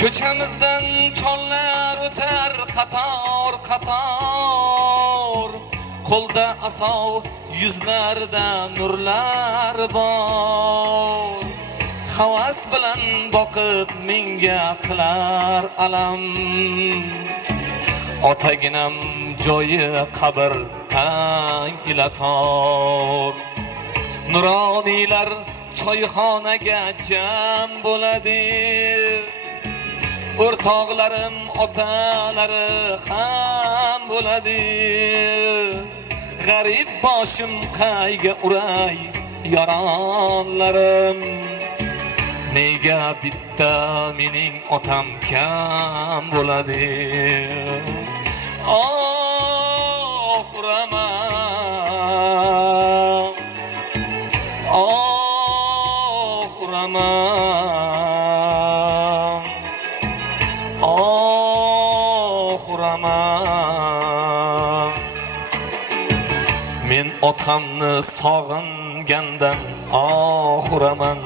Ko'chamizdan chollar o'tar qator qator, qo'lda asov, yuzlarda nurlar bor. Havas bilan boqib menga qilar alam, otaginam joyi qabr tang ila tor. Nuroniylar choyxonaga jam bo'ladi, o'rtoqlarim otalari ham bo'ladi. G'arib boshim qayga uray yoronlarim, nega bitta mening otam kam bo'ladi. Oh uraman, oh uraman, oh uraman. Men otamni sog'ingandan oh uraman.